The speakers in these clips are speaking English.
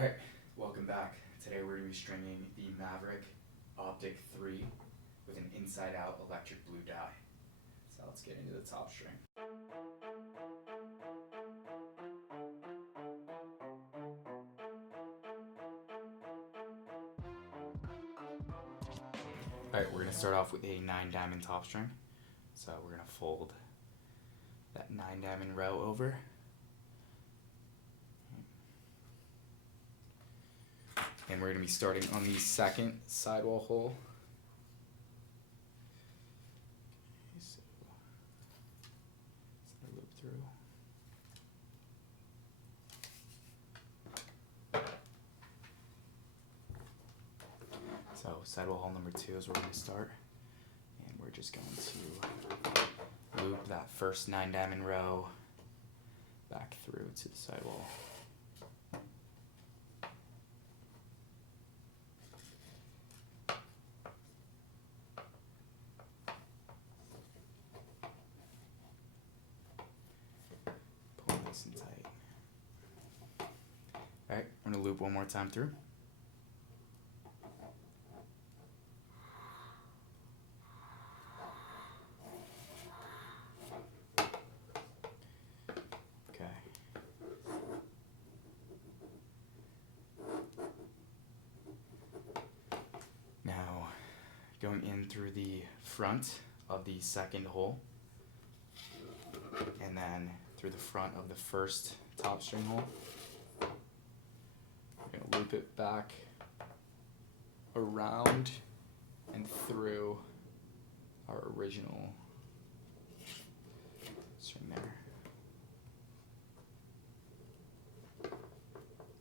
Alright, welcome back. Today we're going to be stringing the Maverick Optik 3 with an inside-out electric blue dye. So let's get into the top string. Alright, we're going to start off with a 9-diamond top string. So we're going to fold that 9-diamond row over. And we're going to be starting on the second sidewall hole. Okay, so let's loop through. So sidewall hole number 2 is where we're going to start. And we're just going to loop that first 9-diamond row back through to the sidewall. Nice and tight. Alright, I'm going to loop one more time through. Okay. Now, going in through the front of the second hole, and then through the front of the first top string hole. We're going to loop it back around and through our original string there.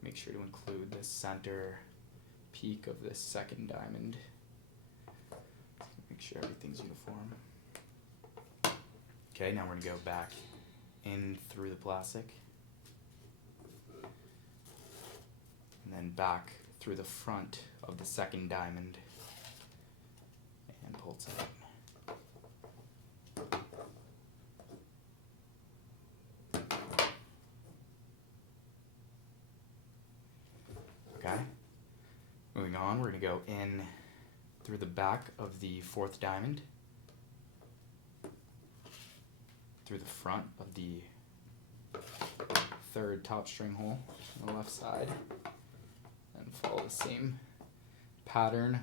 Make sure to include the center peak of this second diamond. Make sure everything's uniform. Okay, now we're going to go back in through the plastic, and then back through the front of the second diamond, and pull tight. Okay, moving on, we're going to go in through the back of the fourth diamond, through the front of the third top string hole on the left side, and follow the same pattern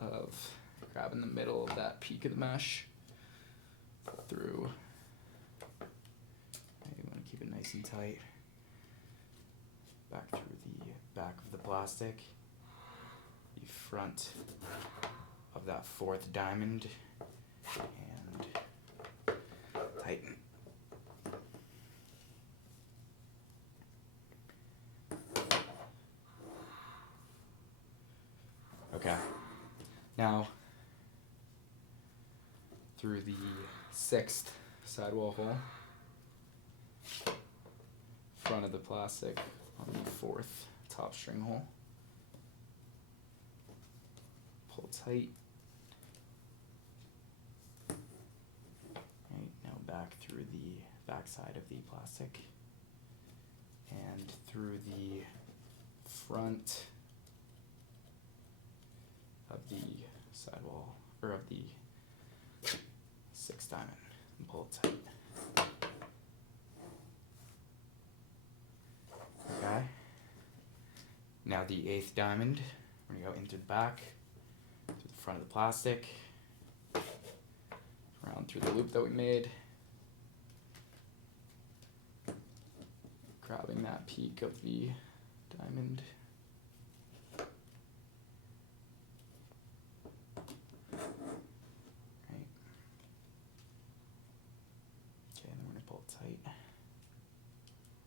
of grabbing the middle of that peak of the mesh through. You want to keep it nice and tight. Back through the back of the plastic, the front of that fourth diamond, and tighten. Okay, now through the sixth sidewall hole, front of the plastic on the fourth top string hole, pull tight. Right, now back through the back side of the plastic and through the front of the sidewall, or of the sixth diamond, and pull it tight. Okay. Now the eighth diamond, we're going to go into the back, to the front of the plastic, around through the loop that we made, grabbing that peak of the diamond.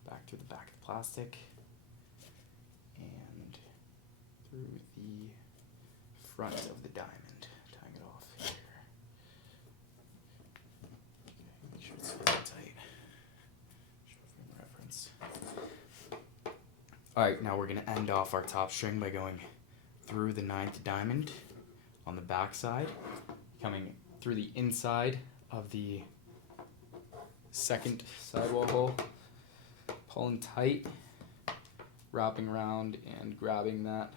Back through the back of the plastic and through the front of the diamond, tying it off here. Okay, make sure it's really tight. Show frame reference. Alright, now we're going to end off our top string by going through the 9th diamond on the back side, coming through the inside of the second sidewall hole, pulling tight, wrapping around and grabbing that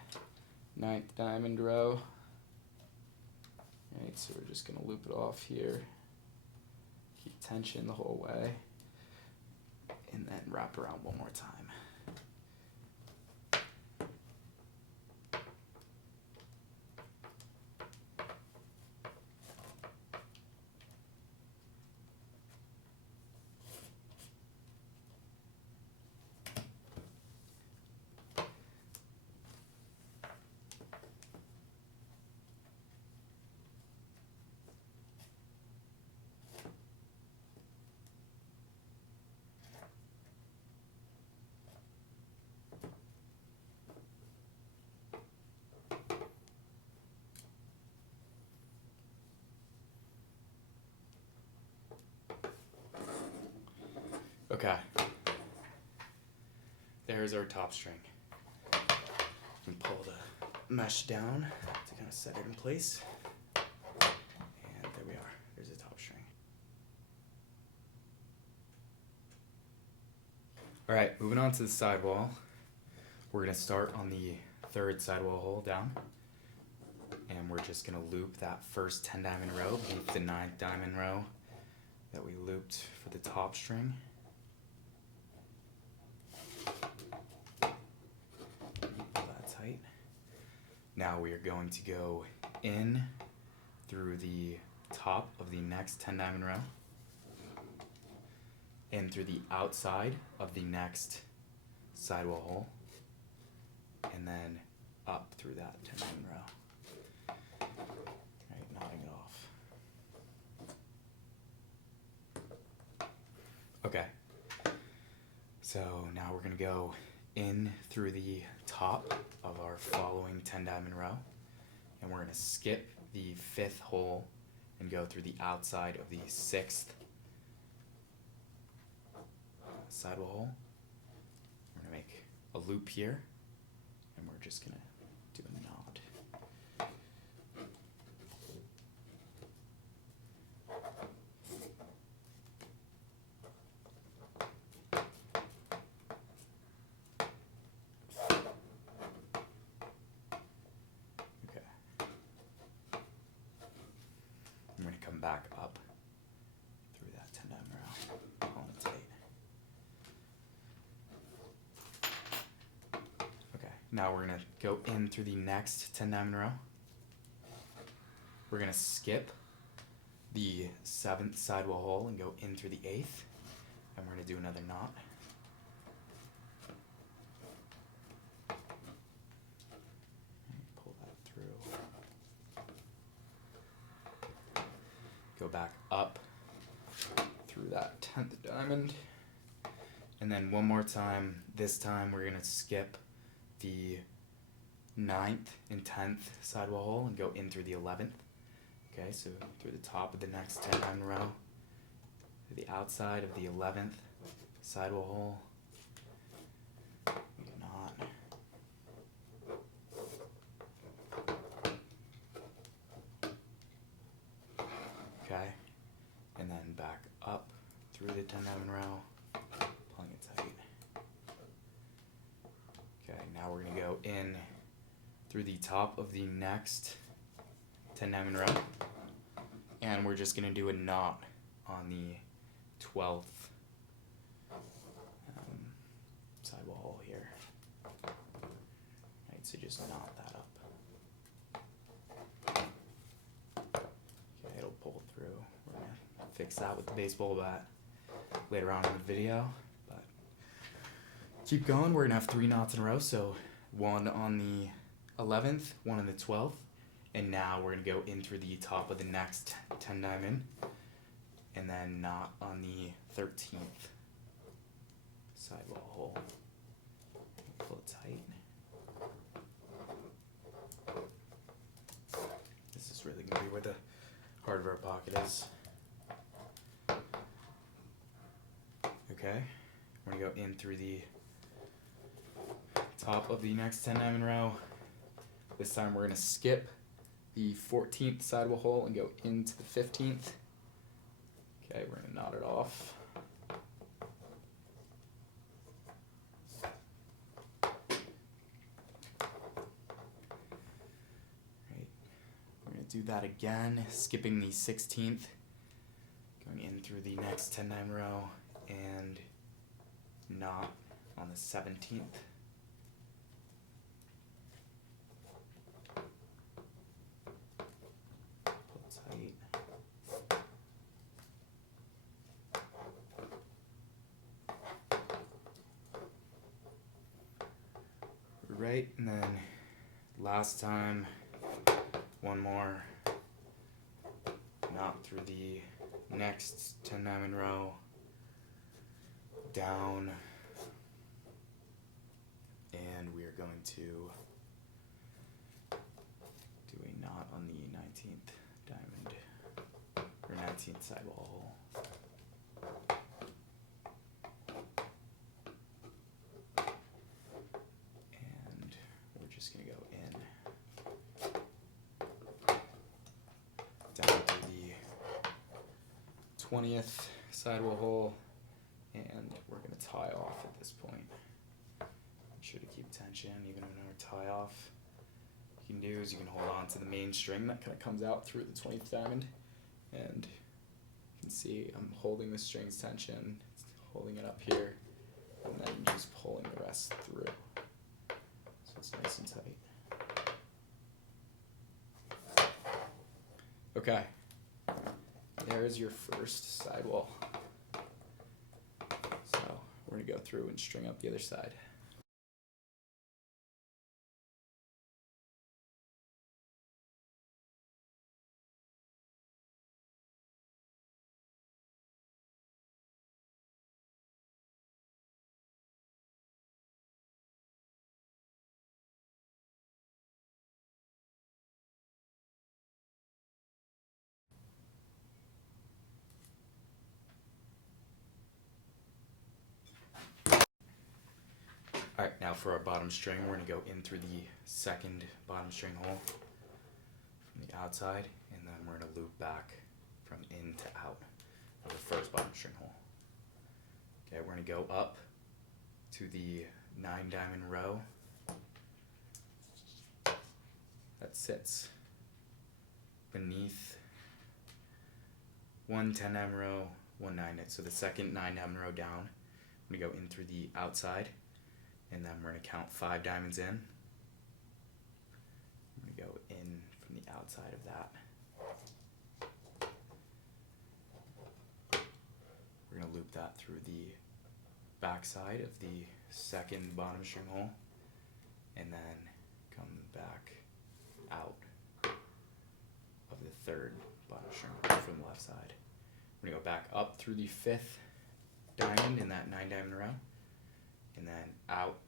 9th diamond row. Alright, so we're just gonna loop it off here. Keep tension the whole way. And then wrap around one more time. Okay, there's our top string. We pull the mesh down to kind of set it in place. And there we are, there's the top string. All right, moving on to the sidewall. We're gonna start on the 3rd sidewall hole down. And we're just gonna loop that first 10 diamond row beneath the 9th diamond row that we looped for the top string. Now we are going to go in through the top of the next 10 diamond row, in through the outside of the next sidewall hole, and then up through that 10 diamond row. Alright, knotting it off. Okay, so now we're going to go in through the top of our following 10 diamond row, and we're going to skip the 5th hole and go through the outside of the 6th sidewall hole. We're going to make a loop here, and we're just going to do a knot. I'm going to come back up through that 10 diamond row, pulling it tight. Okay, now we're going to go in through the next 10 diamond row. We're going to skip the 7th sidewall hole and go in through the 8th, and we're going to do another knot. Pull that through. Go back up through that 10th diamond, and then one more time. This time we're going to skip the 9th and 10th sidewall hole and go in through the 11th. Okay, so through the top of the next 10 diamond row, to the outside of the 11th sidewall hole, make a knot. Okay, and then back up through the 10 diamond row, pulling it tight. Okay, now we're going to go in through the top of the next 10 diamond row, and we're just going to do a knot on the 12th sidewall hole here. Right, so just knot that up. Okay, it'll pull through. We're going to fix that with the baseball bat later on in the video, but keep going. We're going to have 3 knots in a row, so one on the 11th, one on the 12th, and now we're going to go in through the top of the next 10 diamond, and then knot on the 13th sidewall hole. Pull it tight. This is really going to be where the heart of our pocket is. Okay, we're going to go in through the top of the next 10 diamond row. This time we're going to skip the 14th sidewall hole and go into the 15th. Okay, we're going to knot it off. do that again, skipping the 16th, going in through the next 10 diamond row, and knot on the 17th. Pull tight. Right, and then last time, one more knot through the next 10 diamond row, down, and we are going to do a knot on the 19th diamond, or 19th sidewall hole. And we're just going to go in, down to the 20th sidewall hole, and we're going to tie off at this point. Make sure to keep tension even when we're tie off. What you can do is you can hold on to the main string that kind of comes out through the 20th diamond, and you can see I'm holding the string's tension, holding it up here, and then just pulling the rest through. So it's nice and tight. Okay, there's your first sidewall. So we're going to go through and string up the other side. Alright, now for our bottom string, we're going to go in through the second bottom string hole from the outside, and then we're going to loop back from in to out of the first bottom string hole. Okay, we're going to go up to the 9 diamond row that sits beneath one 10 diamond row, one 9. So the second 9 diamond row down, we're going to go in through the outside, and then we're going to count 5 diamonds in. I'm going to go in from the outside of that. We're going to loop that through the back side of the second bottom string hole, and then come back out of the third bottom string hole from the left side. We're going to go back up through the 5th diamond in that 9 diamond row, and then out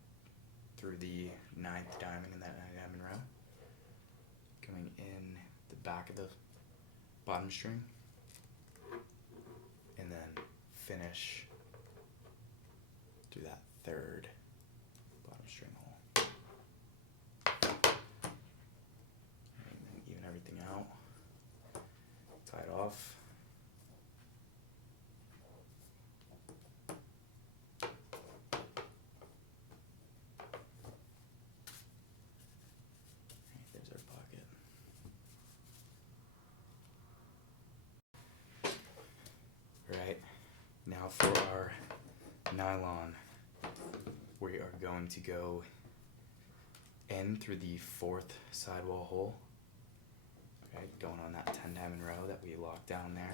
through the 9th diamond in that 9 diamond row, coming in the back of the bottom string, and then finish through that third bottom string hole. And then even everything out, tie it off. There's our pocket. Right, now for our nylon, we are going to go in through the 4th sidewall hole, okay, going on that 10 diamond row that we locked down there.